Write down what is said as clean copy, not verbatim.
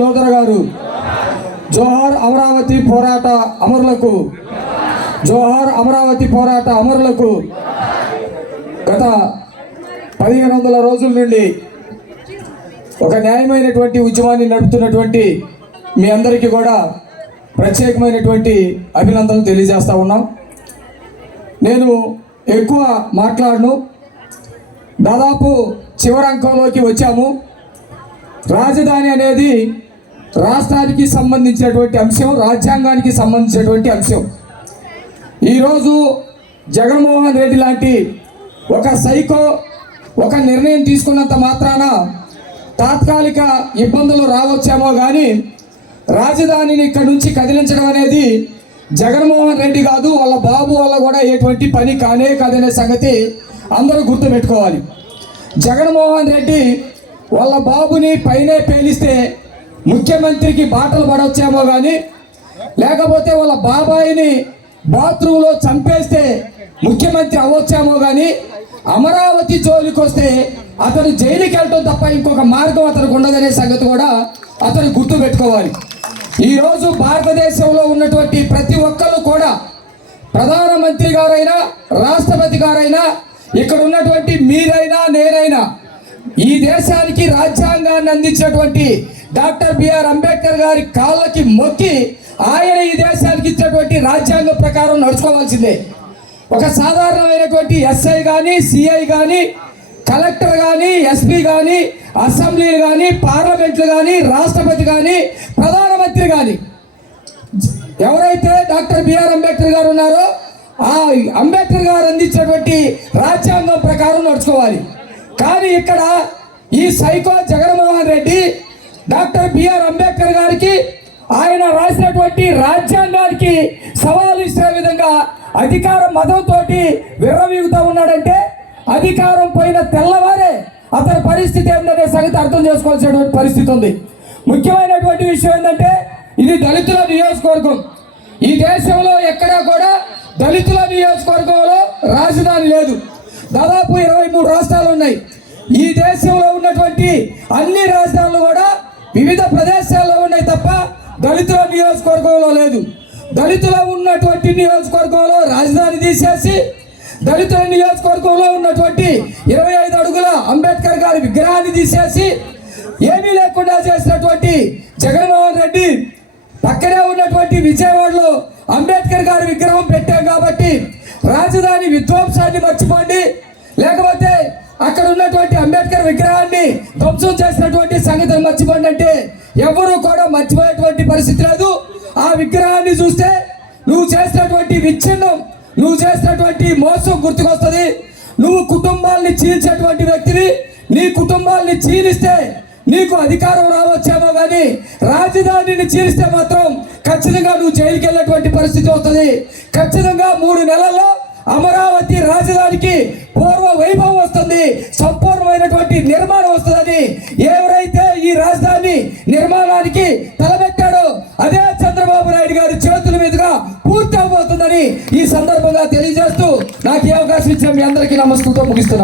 లోదర గారు. జోహార్ అమరావతి పోరాట అమరులకు, జోహార్ అమరావతి పోరాట అమరులకు. గత 1500 రోజుల నుండి ఒక న్యాయమైనటువంటి ఉద్యమాన్ని నడుపుతున్నటువంటి మీ అందరికీ కూడా ప్రత్యేకమైనటువంటి అభినందనలు తెలియజేస్తూ ఉన్నాం. నేను ఎక్కువ మాట్లాడను, దాదాపు చివరి అంకంలోకి వచ్చాము. రాజధాని అనేది రాష్ట్రానికి సంబంధించినటువంటి అంశం, రాజ్యాంగానికి సంబంధించినటువంటి అంశం. ఈరోజు జగన్మోహన్ రెడ్డి లాంటి ఒక సైకో ఒక నిర్ణయం తీసుకున్నంత మాత్రాన తాత్కాలిక ఇబ్బందులు రావచ్చేమో కానీ రాజధానిని ఇక్కడ నుంచి కదిలించడం అనేది జగన్మోహన్ రెడ్డి కాదు, వాళ్ళ బాబు వల్ల కూడా ఎటువంటి పని కానే కాదనే సంగతి అందరూ గుర్తుపెట్టుకోవాలి. జగన్మోహన్ రెడ్డి వాళ్ళ బాబుని పైనే పేలిస్తే ముఖ్యమంత్రికి బాటలు పడవచ్చేమో కానీ, లేకపోతే వాళ్ళ బాబాయిని బాత్రూంలో చంపేస్తే ముఖ్యమంత్రి అవ్వచ్చేమో కానీ, అమరావతి జోలికి వస్తే అతను జైలుకి వెళ్ళటం తప్ప ఇంకొక మార్గం అతనికి ఉండదనే సంగతి కూడా అతను గుర్తుపెట్టుకోవాలి. ఈరోజు భారతదేశంలో ఉన్నటువంటి ప్రతి ఒక్కరు కూడా, ప్రధానమంత్రి గారైనా రాష్ట్రపతి గారైనా ఇక్కడ ఉన్నటువంటి మీరైనా నేనైనా, ఈ దేశానికి రాజ్యాంగాన్ని అందించినటువంటి డాక్టర్ బిఆర్ అంబేద్కర్ గారి కాళ్ళకి మొక్కి ఆయన ఈ దేశానికి ఇచ్చినటువంటి రాజ్యాంగం ప్రకారం నడుచుకోవాల్సిందే. ఒక సాధారణమైనటువంటి ఎస్ఐ కానీ, సిఐ కానీ, కలెక్టర్ కానీ, ఎస్పీ కానీ, అసెంబ్లీలు కానీ, పార్లమెంట్లు కానీ, రాష్ట్రపతి కానీ, ప్రధానమంత్రి కానీ, ఎవరైతే డాక్టర్ బిఆర్ అంబేద్కర్ గారు ఉన్నారో ఆ అంబేద్కర్ గారు అందించినటువంటి రాజ్యాంగం ప్రకారం నడుచుకోవాలి. కానీ ఇక్కడ ఈ psycho Jaganmohan Reddy doctor B R Ambedkar గారికి, ఆయన రాసినటువంటి రాజ్యాంగానికి సవాలు ఇచ్చే విధంగా అధికార మతంతో విర్రవీగుతూ ఉన్నాడంటే, అధికారం పోయిన తెల్లవారే అతని పరిస్థితి ఏంటనే సంగతి అర్థం చేసుకోవాల్సినటువంటి పరిస్థితి ఉంది. ముఖ్యమైనటువంటి విషయం ఏంటంటే, ఇది దళితుల నియోజకవర్గం. ఈ దేశంలో ఎక్కడా కూడా దళితుల నియోజకవర్గంలో రాజధాని లేదు. దాదాపు 23 రాష్ట్రాలు ఉన్నాయి. ఈ దేశంలో ఉన్నటువంటి అన్ని రాజధానులు కూడా వివిధ ప్రదేశాల్లో ఉన్నాయి తప్ప దళితుల నియోజకవర్గంలో లేదు. దళితుల ఉన్నటువంటి నియోజకవర్గంలో రాజధాని తీసేసి, దళితుల నియోజకవర్గంలో ఉన్నటువంటి 25 అడుగుల అంబేద్కర్ గారి విగ్రహాన్ని తీసేసి ఏమీ లేకుండా చేసినటువంటి జగన్మోహన్ రెడ్డి, పక్కనే ఉన్నటువంటి విజయవాడలో అంబేద్కర్ గారి విగ్రహం పెట్టాం కాబట్టి రాజధాని విధ్వంసాన్ని మర్చిపోండి, లేకపోతే అక్కడ ఉన్నటువంటి అంబేద్కర్ విగ్రహాన్ని ధ్వంసం చేసినటువంటి సంగతిని మర్చిపోండి అంటే ఎవరు కూడా మర్చిపోయేటువంటి పరిస్థితి లేదు. ఆ విగ్రహాన్ని చూస్తే నువ్వు చేసినటువంటి విచ్ఛిన్నం, నువ్వు చేసినటువంటి మోసం గుర్తుకొస్తుంది. నువ్వు కుటుంబాలని చీల్చేటువంటి వ్యక్తిని, నీ కుటుంబాలని చీలిస్తే నీకు అధికారం రావచ్చేమో కానీ రాజధానిని చీలిస్తే మాత్రం ఖచ్చితంగా నువ్వు జైలుకి వెళ్ళేటువంటి పరిస్థితి వస్తుంది. ఖచ్చితంగా 3 నెలల్లో అమరావతి రాజధానికి పూర్వ వైభవం వస్తుంది, సంపూర్ణమైనటువంటి నిర్మాణం వస్తుందని ఎవరైతే ఈ రాజధాని నిర్మాణానికి తలపెట్టాడో అదే చంద్రబాబు నాయుడు గారి చేతుల మీదుగా పూర్తి అవబోతుందని ఈ సందర్భంగా తెలియజేస్తూ నాకు ఈ అవకాశం ఇచ్చిన మీ అందరికీ నమస్కారంతో ముగిస్తున్నాను.